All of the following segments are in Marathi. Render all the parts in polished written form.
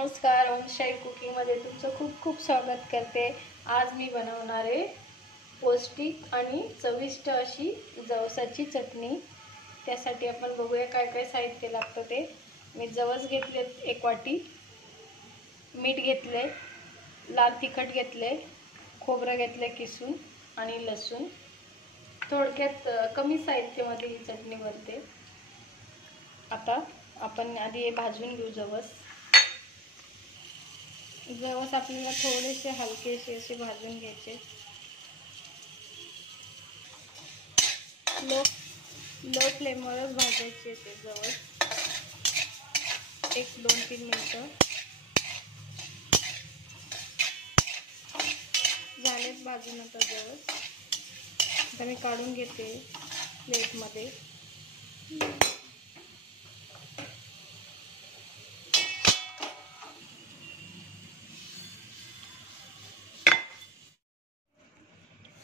नमस्कार, ओमशाई कुकिंगमध्ये तुमचं खूप खूप स्वागत करते। आज मी बनवणार आहे पौष्टिक आणि चविष्ट अशी जवसाची चटणी। त्यासाठी आपण बघूया काय काय साहित्य लागतं ते। मी जवस घेतले 1 वाटी, मीठ घेतले, लाल तिखट घेतले, खोबरं घेतले किसून आणि लसूण। थोडक्यात कमी साहित्यामध्ये ही चटणी बनते। आता आपण आधी हे भाजून घेऊ जवस आपल्याला थोडेसे हलकेसे असे भाजून घ्यायचे। लो फ्लेमवरच भाजायचे ते जवस 1-2-3 मिनिटं। झालेत भाजून आता जवस। आता मी काढून घेते प्लेटमध्ये।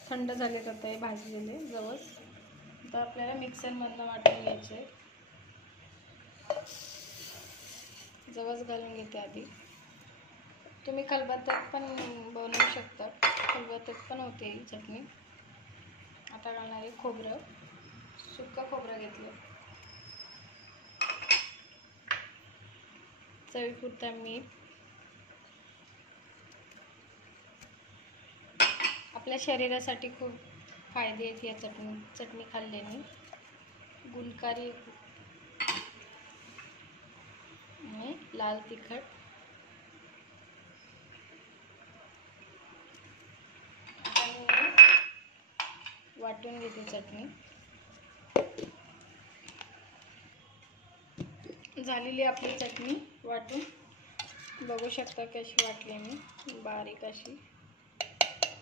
थंड झाले आता हे भाजलेले जवस। आता आपल्याला मिक्सरमधनं वाटून घ्यायचे। जवस घालून घेते आधी। तुम्ही खलबत्त्यात पण बनवू शकता, खलबत्त्यात पण होते ही चटणी। आता घालणार आहे खोबरं, सुक्कं खोबरं घेतलं, चवीपुरता मीठ। आपल्या शरीरासाठी खूप फायदे आहेत या चटणी खाल्ल्याने। गुणकारी आणि लाल तिखट। वाटून घेते चटणी। झालेली आपली चटणी वाटून, बघू शकता कशी वाटली मी, बारीक अशी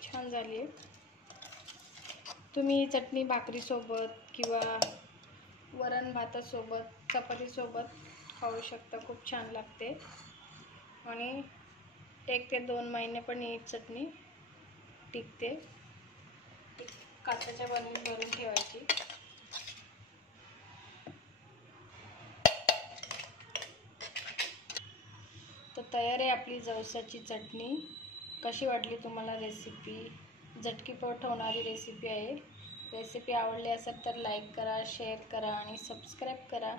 छान झाली आहे। तुम्ही चटणी भाकरीसोबत किंवा वरण भातासोबत, चपातीसोबत खाऊ शकता, खूप छान लागते। आणि 1 ते 2 महिने पण ही चटणी टिकते। काचेच्या बरणीत भरून ठेवायची। तर तयार आहे आपली जवसाची चटणी। कशी वाटली तुम्हाला रेसिपी? झटकीपट होणारी रेसिपी आहे। रेसिपी आवडली असेल तर लाईक करा, शेअर करा आणि सबस्क्राईब करा।